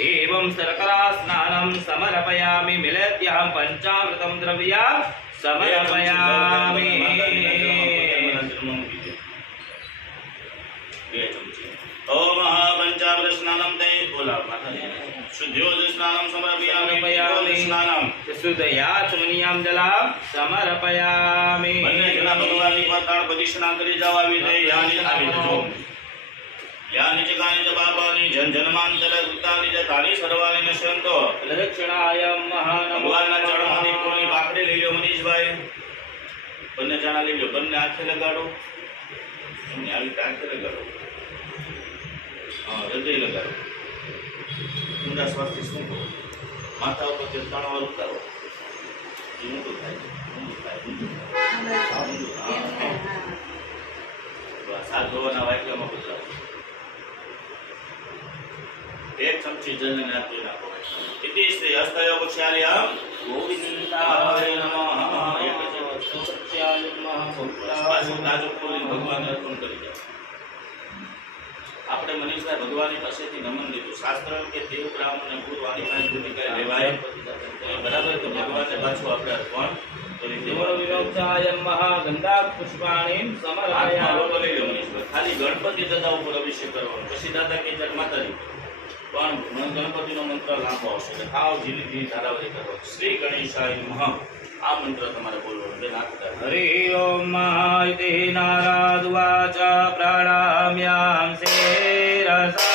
एवं शर्करा स्नानं समर्पयामि मिलेत्यहं पंचामृतं द्रव्यं समर्पयामि ओम पंचामृत स्नानं ते बोला शुद्ध्योज स्नानं समर्पयामि स्नानं शुद्धया चुमनियां जलं समर्पयामि બંને જણા ભગવાનની પાતાળ પ્રદક્ષિણા કરી જવા વિધેય યાની આવી જજો યાની જગાની જ બાબાની જન જન્માંતર ઉતાની જ તાળી સરવાલી નશંતો પ્રદક્ષિણાય મહાન ભગવાનના ચરણોની પૂર્ણી પાખડી લઈ લો મનીષભાઈ બંને જણા લઈ લો બંને હાથે લગાડો બંને આવી હાથે લગાડો હૃદય લગાડો ઊંડા શ્વાસથી શું કરો માથા ઉપર ત્રણ ઉતારો ઊંડું થાય સાત ધોવાના વાક્યમાં ગુજરાત એક ચમચી જલને નાખી નાખો ઇતિ શ્રી હસ્તયોગ ક્ષાર્યામ ગોવિંદાય નમઃ સત્યાય નમઃ પાછું નાજુક બોલી ભગવાન અર્પણ કરી દો આપણે મનીષભાઈ ભગવાનની પાસેથી નમન લીધું શાસ્ત્ર કે દેવ બ્રાહ્મણ અને ગુરુ આની પાસે ભૂમિકા લેવાય બરાબર તો ભગવાનને પાછું આપણે અર્પણ કરી દેવું વિરોધાય મહા ગંધા પુષ્પાણી સમર્પયામિ ખાલી ગણપતિ દાદા ઉપર અભિષેક કરવાનો પછી દાદા કે જય માતાજી પણ ગણપતિનો મંત્ર લાંબો આવશે એટલે ખાવ જીલી ધારાવરી કરો શ્રી ગણેશાય નમઃ આ મંત્ર તમારે બોલવાનો બે નાખતા હરિ ઓમ મહાયતે નારાદ વાચા પ્રાણામ્યાં શિરસા